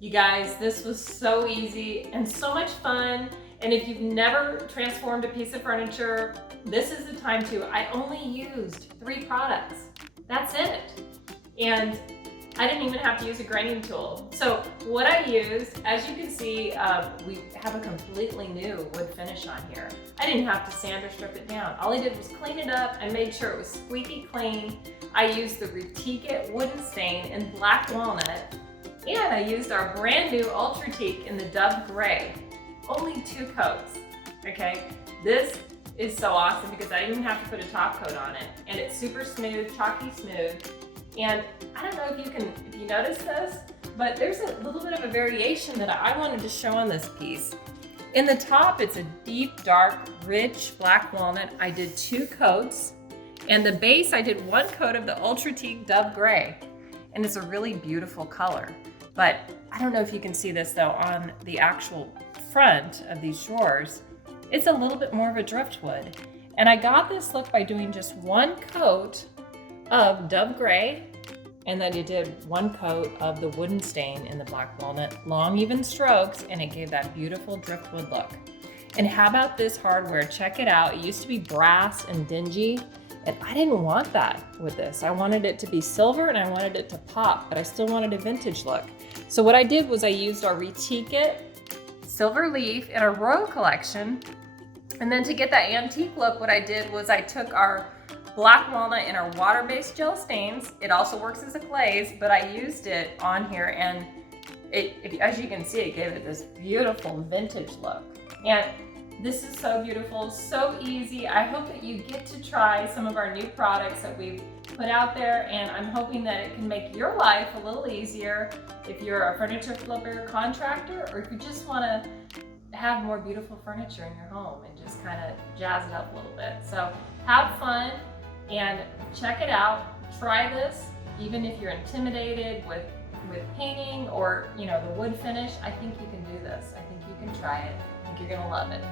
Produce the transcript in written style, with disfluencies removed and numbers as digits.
You guys, this was so easy and so much fun. And if you've never transformed a piece of furniture, this is the time to. I only used 3 products. That's it. And I didn't even have to use a grinding tool. So what I used, as you can see, we have a completely new wood finish on here. I didn't have to sand or strip it down. All I did was clean it up. I made sure it was squeaky clean. I used the Retique wooden stain in black walnut, and I used our brand new Ultratique in the dove gray. Only 2 coats, okay? This is so awesome because I didn't even have to put a top coat on it, and it's super smooth, chalky smooth. And I don't know if you notice this, but there's a little bit of a variation that I wanted to show on this piece. In the top, it's a deep, dark, rich black walnut. I did 2 coats, and the base, I did 1 coat of the Ultratique Dove Gray, and it's a really beautiful color. But I don't know if you can see this though on the actual front of these drawers. It's a little bit more of a driftwood. And I got this look by doing just 1 coat of Dove Gray, and then you did 1 coat of the wooden stain in the black walnut, long even strokes, and it gave that beautiful driftwood look. And how about this hardware? Check it out. It used to be brass and dingy, and I didn't want that with this. I wanted it to be silver and I wanted it to pop, but I still wanted a vintage look. So what I did was I used our Retique Silver Leaf in our Royal Collection, and then to get that antique look, what I did was I took our black walnut in our water-based gel stains. It also works as a glaze, but I used it on here, and as you can see, it gave it this beautiful vintage look. And this is so beautiful, so easy. I hope that you get to try some of our new products that we've put out there, and I'm hoping that it can make your life a little easier if you're a furniture flipper contractor, or if you just want to have more beautiful furniture in your home and just kind of jazz it up a little bit. So have fun and check it out. Try this, even if you're intimidated with painting or the wood finish. I think you can do this. I think you can try it. I think you're gonna love it.